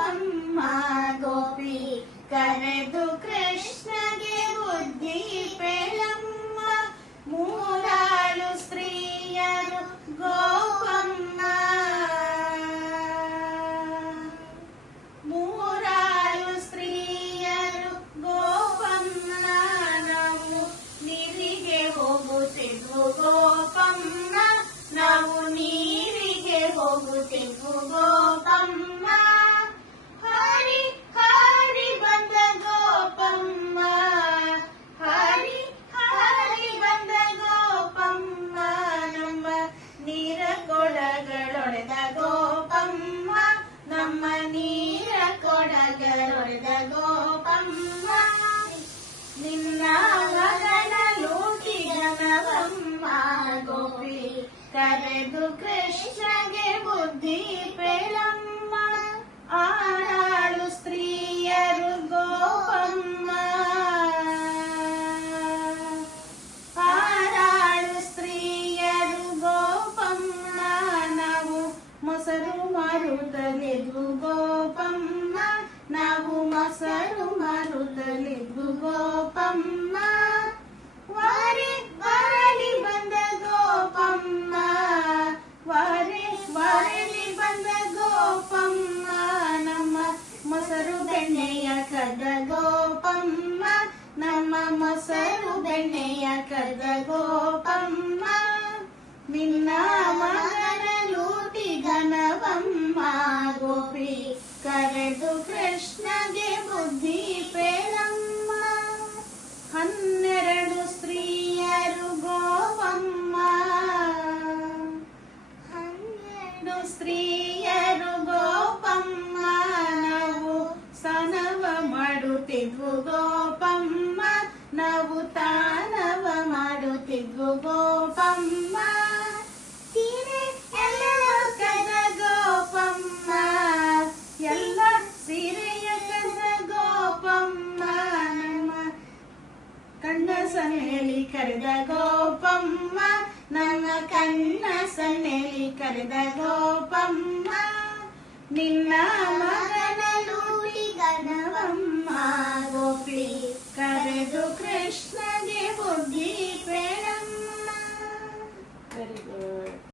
ಗಣವಮ್ಮ ಗೋಪಿ ಕರೆದು ಕೃಷ್ಣಗೆ ಬುದ್ಧಿ ಪೇಳಮ್ಮ ಮೂರಾಳು ಸ್ತ್ರೀಯರು ಗೋಪಮ್ಮ ಮೂರಾಳು ಸ್ತ್ರೀಯರು ಗೋಪಮ್ಮ ನಾವು ನೀರಿಗೆ ಹೋಗುತ್ತಿದ್ವು ಗೋಪಮ್ಮ ನಾವು ನೀರಿಗೆ ಹೋಗುತ್ತಿದ್ವು ಗೋಪಮ್ಮ ಹರಿ ಹರಿ ಬಂದ ಗೋಪಮ್ಮ ಹರಿ ಹರಿ ಬಂದ ಗೋಪಮ್ಮ ನಮ್ಮ ನೀರ ಕೊಡಗಳೊಡೆದ ಗೋಪಮ್ಮ ನಮ್ಮ ನೀರ ಕೊಡಗಳೊಡೆದ ಗೋಪಮ್ಮ ನಿನ್ನ ಮಗನ ಲೂಟಿ ಗಣವಮ್ಮ ಗೋಪಿ ಕರೆದು ಕೃಷ್ಣಗೆ ಬುದ್ಧಿ ಪೇಳಮ್ಮ ಆರಾಳು ಸ್ತ್ರೀಯರು ಗೋಪಮ್ಮ ಆರಾಳು ಸ್ತ್ರೀಯರು ಗೋಪಮ್ಮ ನಾವು ಮೊಸರು ಮಾರುತ್ತಲಿದ್ವು ಗೋಪಮ್ಮ ನಾವು ಮೊಸರು ಮಾರುತ್ತಲಿದ್ವು ಗೋಪಮ್ಮ ವಾರಿ ವಾರಲಿ ಬಂದ ಗೋಪಮ್ಮ ವಾರಿ ವಾರಲಿ ಬಂದ ಗೋಪಮ್ಮ ನಮ್ಮ ಮೊಸರು ಬೆಣ್ಣೆಯ ಕದ ಗೋಪಮ್ಮ ನಮ್ಮ ಮೊಸರು ಬೆಣ್ಣೆಯ ಕದ ಗೋಪಮ್ಮ ನಿನ್ನ ಮಗನ ಲೂಟಿ ಗಣವಮ್ಮ ಗೋಪಿ ಕರೆದು ಕೃಷ್ಣಗೆ ಬುದ್ಧಿ ಪೇಳಮ್ಮ 12 ಸ್ತ್ರೀಯರು ಗೋಪಮ್ಮ 12 ಸ್ತ್ರೀಯರು ಗೋಪಮ್ಮ ನಾವು ಸ್ನಾನವ ಮಾಡುತ್ತಿದ್ವು ಗೋಪಮ್ಮ ನಾವು ತಾನವ ಮಾಡುತ್ತಿದ್ವು ಗೋಪಮ್ಮ ಸೀರೆ ಎಲ್ಲ ಕದ ಗೋಪಮ್ಮ ಎಲ್ಲ ಸೀರೆಯ ಕದ ಗೋಪಮ್ಮ ನಮ್ಮ ಕಣ್ಣ ಸನ್ನೆಲಿ ಕರೆದ ಗೋಪಮ್ಮ ನನ್ನ ಕಣ್ಣ ಸನ್ನೆಲಿ ಕರೆದ ಗೋಪಮ್ಮ ನಿನ್ನ ಮಗನ ಲೂಟಿ ಗಣವಮ್ಮ ಗೋಪಿ ಕರೆದು ಕೃಷ್ಣಗೆ ಬುದ್ಧಿ